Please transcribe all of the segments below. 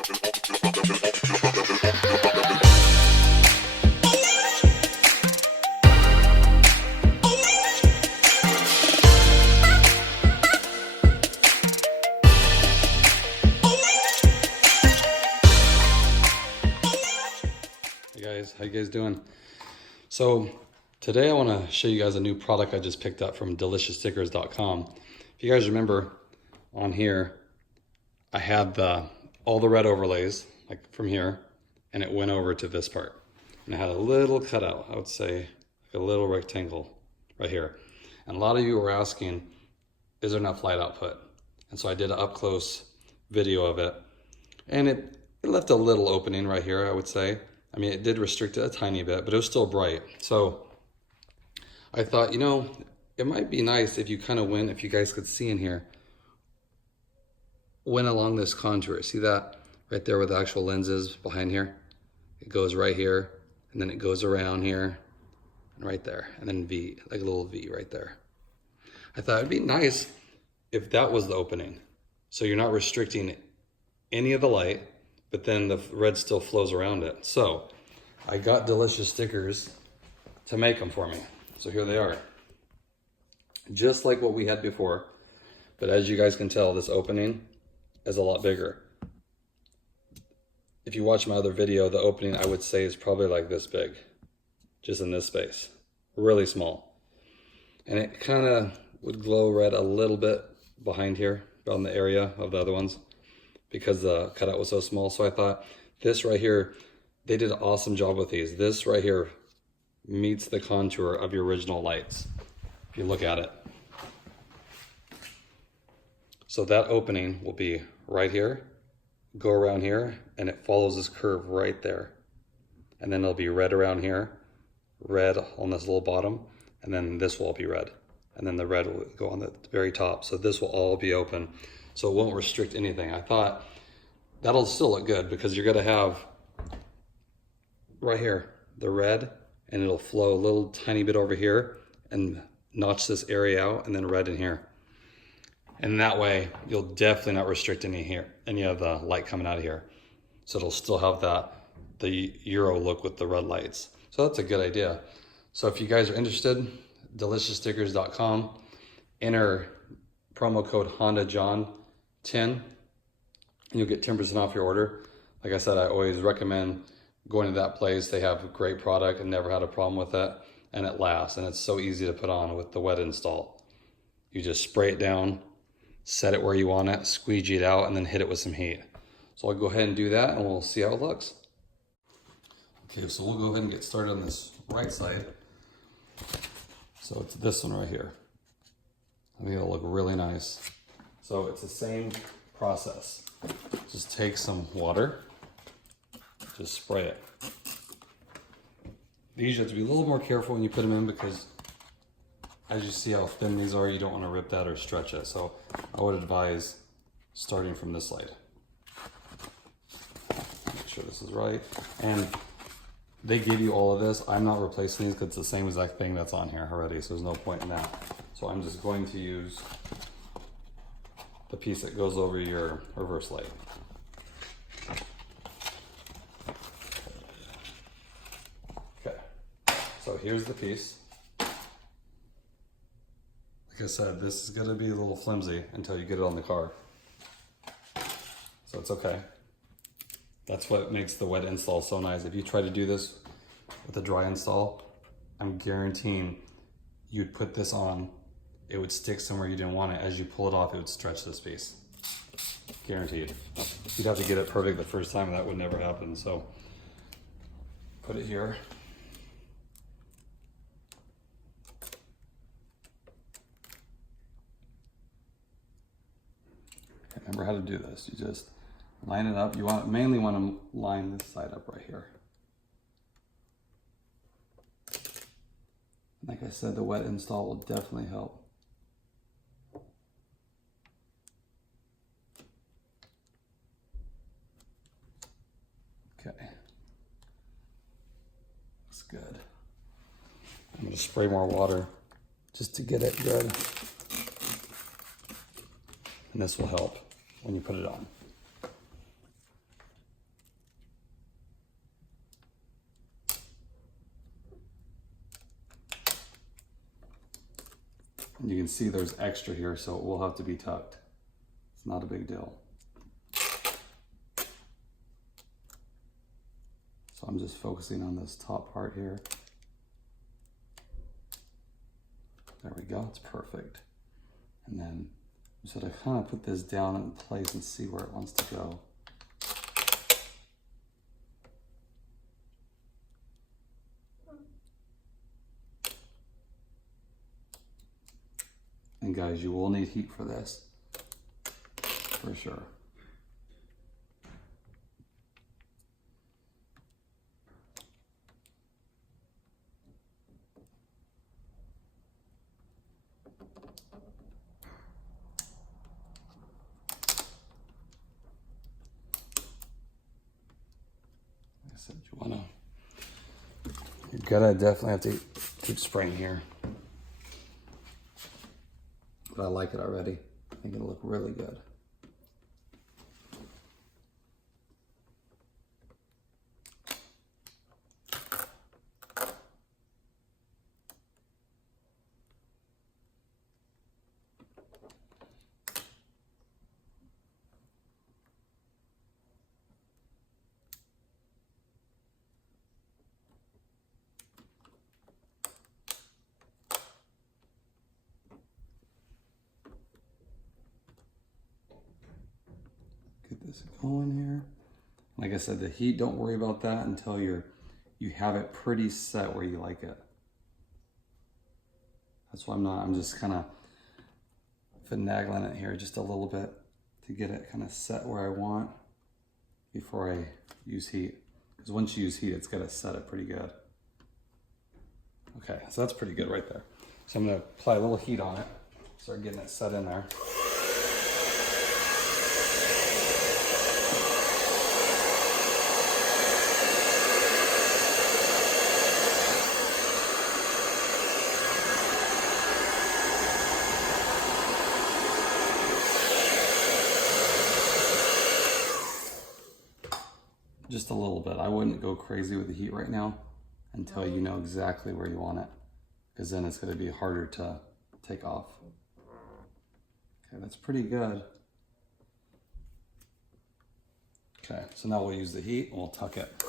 How you guys doing? So today I want to show you guys a new product I just picked up from deliciousstickers.com. If you guys remember, on here I had all the red overlays like from here, and it went over to this part, and I had a little cutout, I would say like a little rectangle right here. And a lot of you were asking, is there enough light output? And so I did an up close video of it, and it left a little opening right here, I would say. I mean, it did restrict it a tiny bit, but it was still bright. So I thought, you know, it might be nice if you kind of went, if you guys could see in here, went along this contour. See that right there with the actual lenses behind here? It goes right here, and then it goes around here, and right there, and then V, like a little V right there. I thought it'd be nice if that was the opening. So you're not restricting any of the light, but then the red still flows around it. So I got Delicious Stickers to make them for me. So here they are. Just like what we had before, but as you guys can tell, this opening is a lot bigger. If you watch my other video, the opening I would say is probably like this big, just in this space, really small. And it kind of would glow red a little bit behind here, around the area of the other ones, because the cutout was so small. So I thought this right here, they did an awesome job with these. This right here meets the contour of your original lights, if you look at it. So that opening will be right here, go around here, and it follows this curve right there. And then it'll be red around here, red on this little bottom, and then this will all be red. And then the red will go on the very top. So this will all be open, so it won't restrict anything. I thought that'll still look good because you're gonna have right here, the red, and it'll flow a little tiny bit over here and notch this area out, and then red in here. And that way you'll definitely not restrict any of the light coming out of here. So it'll still have the Euro look with the red lights. So that's a good idea. So if you guys are interested, deliciousstickers.com, enter promo code HondaJohn10, and you'll get 10% off your order. Like I said, I always recommend going to that place. They have a great product and never had a problem with it, and it lasts, and it's so easy to put on with the wet install. You just spray it down, set it where you want it, squeegee it out, and then hit it with some heat. So I'll go ahead and do that, and we'll see how it looks. Okay, so we'll go ahead and get started on this right side. So it's this one right here. I think it'll look really nice. So it's the same process. Just take some water, just spray it. These you have to be a little more careful when you put them in, because as you see how thin these are, you don't want to rip that or stretch it. So I would advise starting from this side. Make sure this is right. And they give you all of this. I'm not replacing these because it's the same exact thing that's on here already, so there's no point in that. So I'm just going to use the piece that goes over your reverse light. Okay, so here's the piece. Like I said, this is gonna be a little flimsy until you get it on the car. So it's okay. That's what makes the wet install so nice. If you try to do this with a dry install, I'm guaranteeing you'd put this on, it would stick somewhere you didn't want it. As you pull it off, it would stretch this piece. Guaranteed. You'd have to get it perfect the first time, and that would never happen. So put it here. Remember how to do this. You just line it up. You mainly want to line this side up right here. Like I said, the wet install will definitely help. Okay. Looks good. I'm going to spray more water just to get it good. And this will help when you put it on. And you can see there's extra here, so it will have to be tucked. It's not a big deal. So I'm just focusing on this top part here. There we go, it's perfect. And then so to kind of put this down in place and see where it wants to go. And guys, you will need heat for this, for sure. Like I said, you're gonna definitely have to keep spraying here. But I like it already. I think it'll look really good. Get this going here. Like I said, the heat, don't worry about that until you have it pretty set where you like it. That's why I'm just kind of finagling it here just a little bit to get it kind of set where I want before I use heat. Because once you use heat, it's got to set it pretty good. Okay, so that's pretty good right there. So I'm gonna apply a little heat on it, start getting it set in there. Just a little bit. I wouldn't go crazy with the heat right now until you know exactly where you want it, because then it's going to be harder to take off. Okay, that's pretty good. Okay, so now we'll use the heat and we'll tuck it.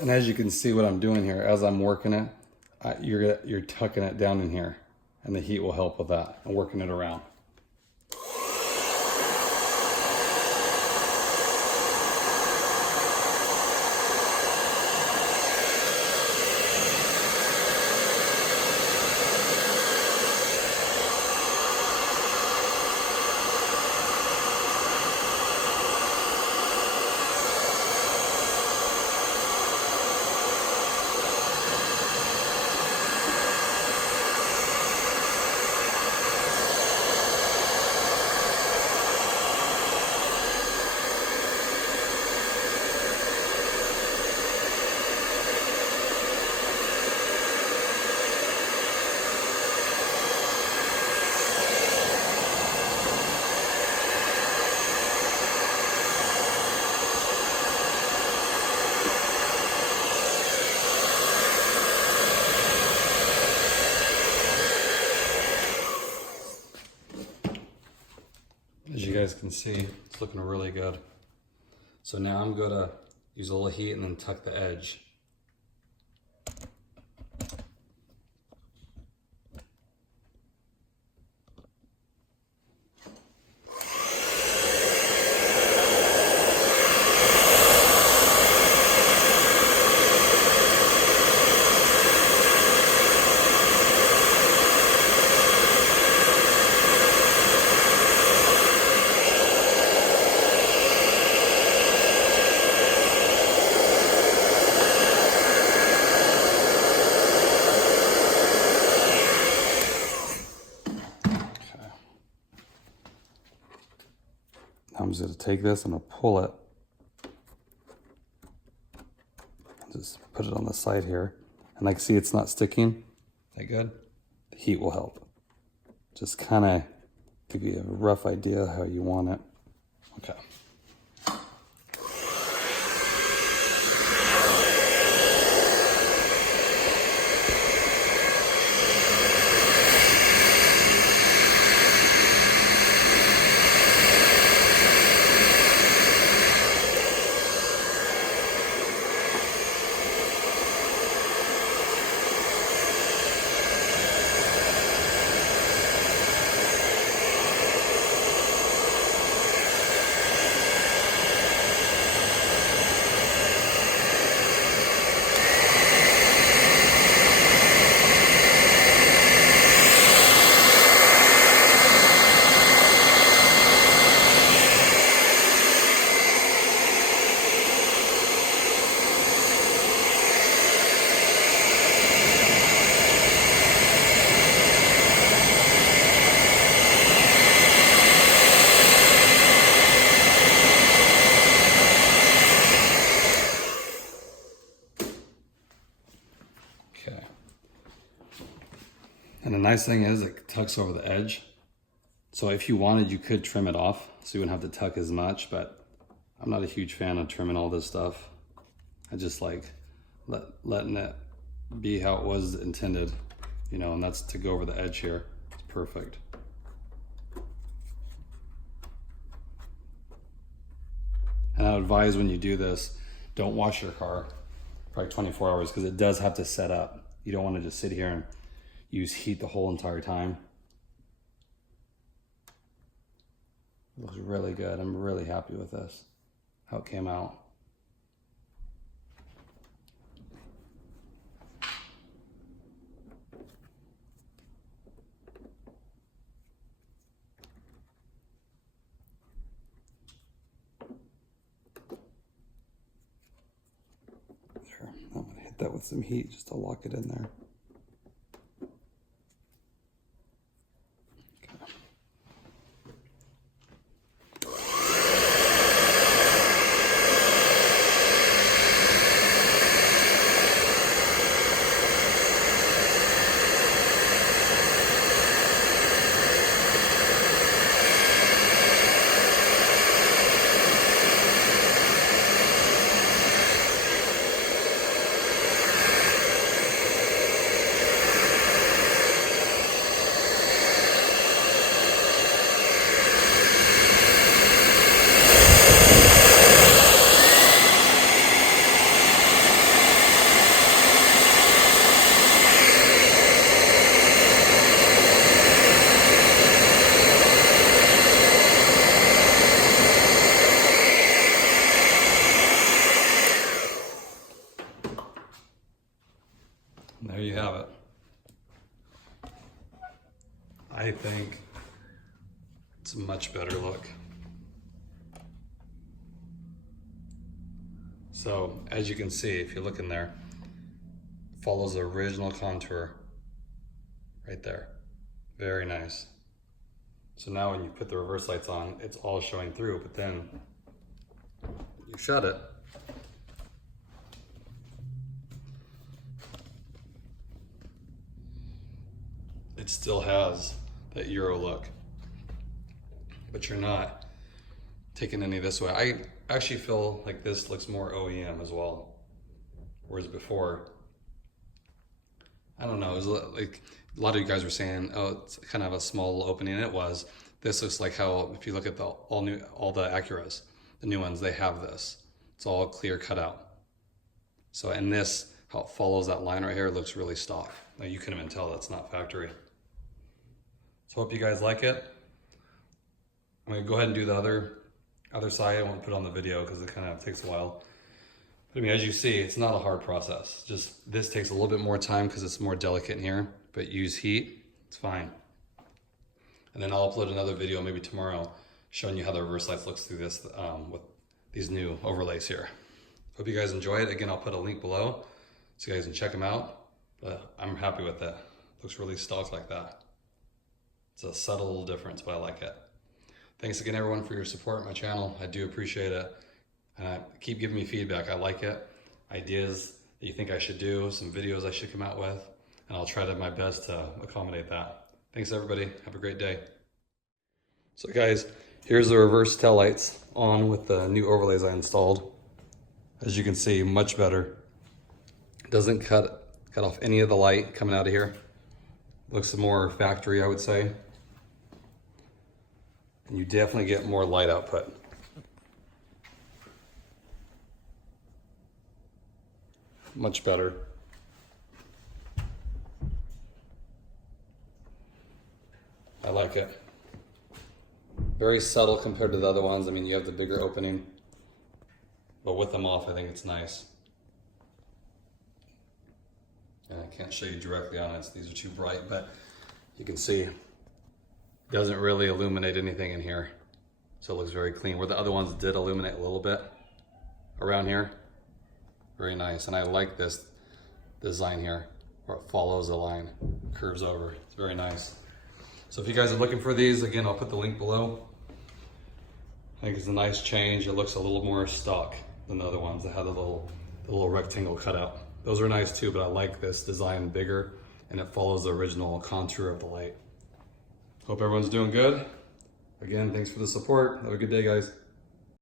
And as you can see what I'm doing here, as I'm working it, you're tucking it down in here, and the heat will help with that and working it around. guys can see, it's looking really good. So now I'm going to use a little heat and then tuck the edge. I'm just going to take this, I'm going to pull it, just put it on the side here, and I can see it's not sticking. That good? The heat will help. Just kind of give you a rough idea how you want it. Okay. And the nice thing is it tucks over the edge. So if you wanted, you could trim it off so you wouldn't have to tuck as much, but I'm not a huge fan of trimming all this stuff. I just like letting it be how it was intended, you know, and that's to go over the edge here. It's perfect. And I would advise when you do this, don't wash your car probably 24 hours because it does have to set up. You don't want to just sit here and use heat the whole entire time. It looks really good. I'm really happy with this, how it came out. There, I'm gonna hit that with some heat just to lock it in there. There you have it. I think it's a much better look. So as you can see, if you look in there, it follows the original contour right there. Very nice. So now when you put the reverse lights on, it's all showing through, but then you shut it. It still has that Euro look, but you're not taking any this way. I actually feel like this looks more OEM as well, whereas before, I don't know, it was like a lot of you guys were saying, oh, it's kind of a small opening, and it was, This looks like how, if you look at the all the Acuras, the new ones, they have this. It's all clear cut out. So, and this, how it follows that line right here, looks really stock. Now you can even tell that's not factory. So hope you guys like it. I'm gonna go ahead and do the other side. I won't put it on the video because it kind of takes a while. But I mean, as you see, it's not a hard process. Just this takes a little bit more time because it's more delicate in here, but use heat, it's fine. And then I'll upload another video maybe tomorrow showing you how the reverse lights looks through this with these new overlays here. Hope you guys enjoy it. Again, I'll put a link below so you guys can check them out. But I'm happy with it. Looks really stock like that. It's a subtle difference, but I like it. Thanks again, everyone, for your support on my channel. I do appreciate it. And keep giving me feedback. I like it. Ideas that you think I should do, some videos I should come out with, and I'll try to my best to accommodate that. Thanks, everybody. Have a great day. So guys, here's the reverse taillights on with the new overlays I installed. As you can see, much better. It doesn't cut off any of the light coming out of here. Looks more factory, I would say. And you definitely get more light output. Much better. I like it. Very subtle compared to the other ones. I mean, you have the bigger opening, but with them off, I think it's nice. And I can't show you directly on it. These are too bright, but you can see it doesn't really illuminate anything in here. So it looks very clean. Where the other ones did illuminate a little bit around here. Very nice. And I like this design here where it follows the line, curves over. It's very nice. So if you guys are looking for these, again, I'll put the link below. I think it's a nice change. It looks a little more stock than the other ones that had the little rectangle cutout. Those are nice too, but I like this design bigger and it follows the original contour of the light. Hope everyone's doing good. Again, thanks for the support. Have a good day, guys.